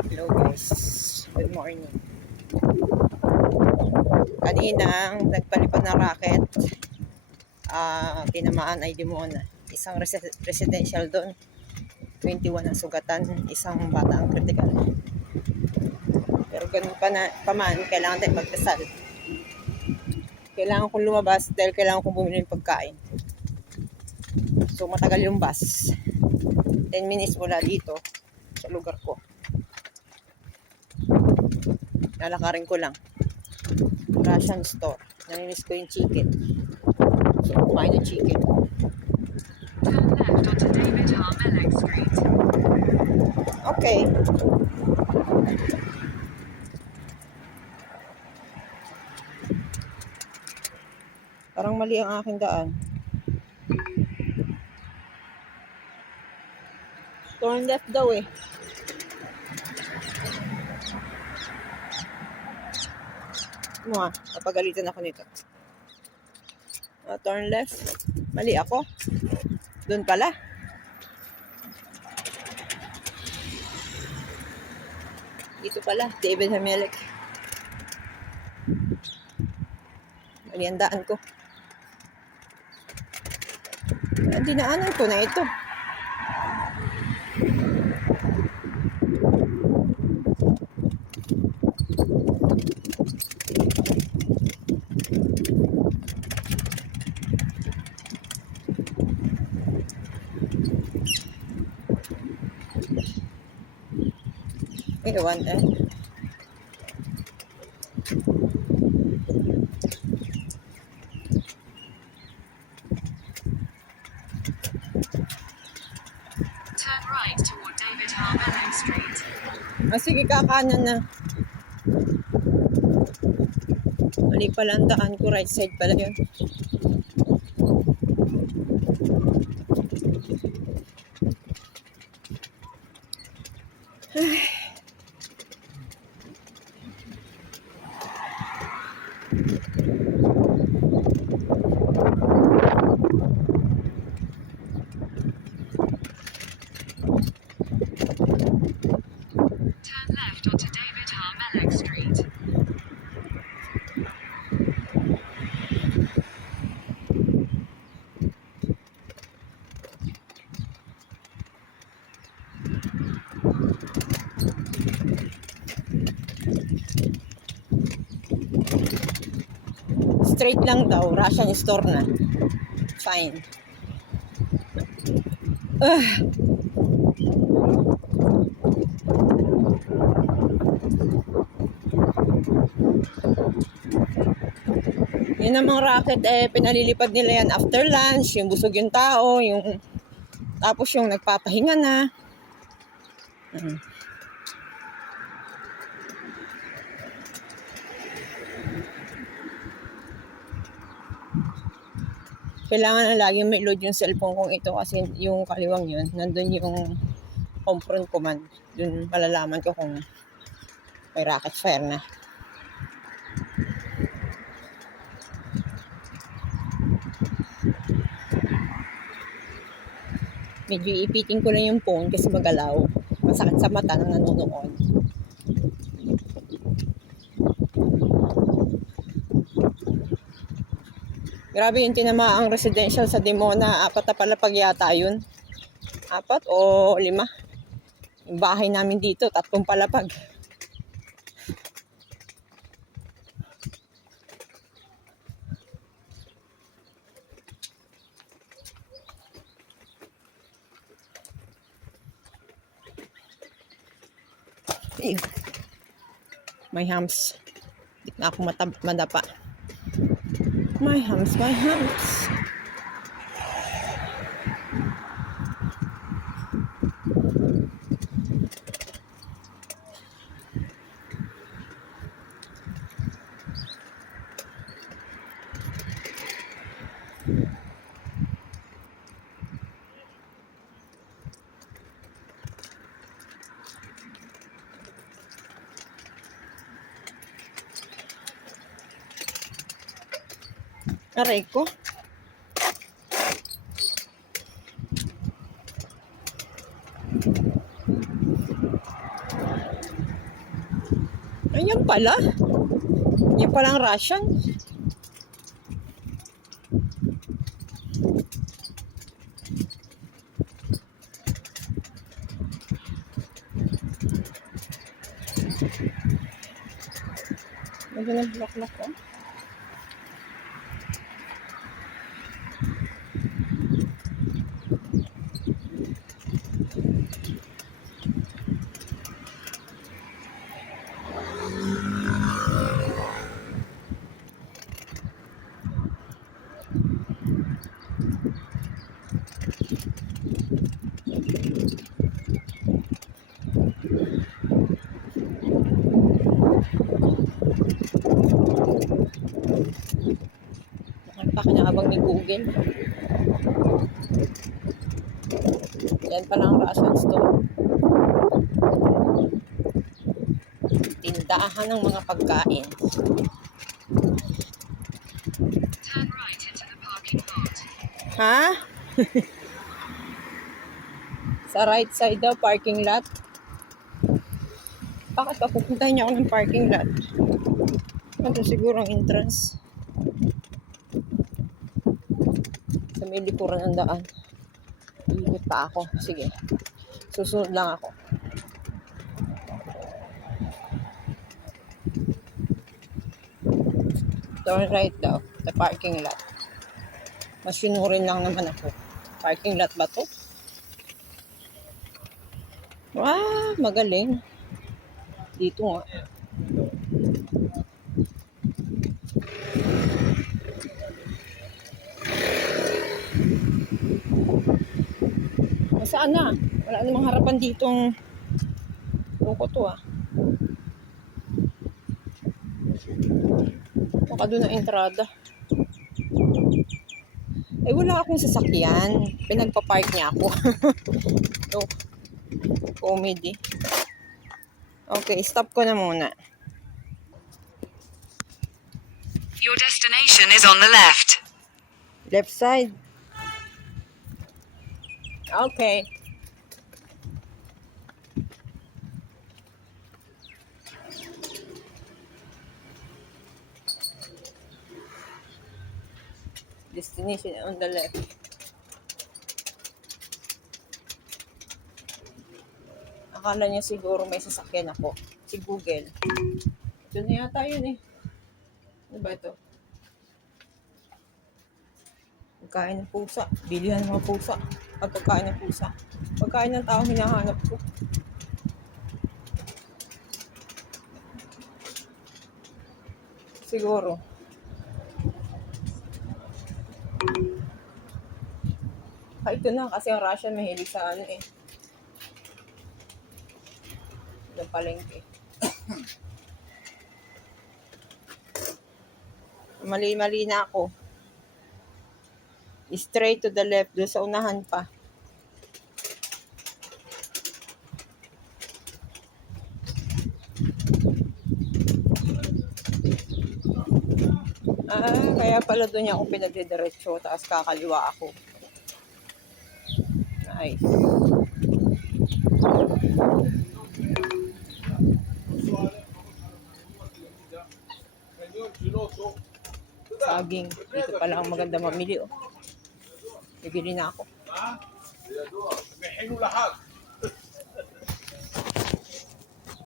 Hello guys, good morning. Kaninang nagpalipad ng rocket, tinamaan ay Dimona. Isang residential doon, 21 ang sugatan, isang bata ang critical. Pero ganun paman, kailangan tayo magdasal. Kailangan kong lumabas dahil kailangan kong bumili ng pagkain. So matagal yung bus. 10 minutes mula dito sa lugar ko. Lalakarin ko lang. Russian store. Naninis ko yung chicken. So, kumain ng chicken. Turn left onto David Harmelech Street. Okay. Parang mali ang aking daan. Turn left daw eh. Napagalitan ako nito. Turn left. Mali ako. Doon pala. Dito pala, David Harmelech. Mali ang daan ko. Ang dinaanan ko na ito. Ewan eh. Turn right toward David Harmelech Street. Sige, kakanan na. Mali pala ang daan ko, right side pala yun. Turn left onto David Harmelech Street. Straight lang daw, Russian store na. Fine. Yun namang rocket pinalilipad nila yan after lunch, yung busog yung tao, yung tapos yung nagpapahinga na. Kailangan na laging may load yung cellphone kong ito kasi yung kaliwang yun, nandun yung home front command. Dun malalaman ko kung may rocket fire na. Medyo ipitin ko lang yung phone kasi magalaw. Masakit sa mata nang nanonood. Grabe yung tinamaang residential sa Dimona. 4 na palapag yata yun. 4 o 5. Yung bahay namin dito, 3 palapag. My hams. Hindi na ako madapa. My hams, my hams. Aray ko. Ayan pala. Yan pala ang Russian. Maganda ng bulaklak ko. Napakinabang ni Google. Yan pala ang Russian store. Tindahan ng mga pagkain. Turn right into the parking lot. Ha? Sa right side daw, parking lot. Bakit pa pupuntahin niya ako ng parking lot? Ito siguro ang entrance. Sa may likuran ng daan. Ikot pa ako. Sige. Susunod lang ako. Turn right daw. Sa parking lot. Masunurin lang naman ako. Parking lot ba to? Wow, magaling. Dito nga. Saan na? Wala namang harapan ditong loko to ah. Baka doon ang entrada. Eh wala akong sasakyan. Pinagpa-park niya ako. So, comedy. Okay, stop ko na muna. Your destination is on the left. Left side. Okay. Destination on the left. Akala niya siguro may sasakyan ako. Si Google. Ito na yata yun eh. Ano ba ito? Pagkain ng pusa. Bilihan ng mga pusa. Pagkain ng pusa. Pagkain ng tao hinahanap ko. Siguro. Ito na kasi ang Russian mahilig sa ano eh. Yung palengke. Mali-mali na ako. Straight to the left, doon sa unahan pa. Kaya pala doon niya ako pinagdidiretso, tapos kakaliwa ako. Nice. Saging. Dito pala ang maganda mamili oh. Bibili na ako.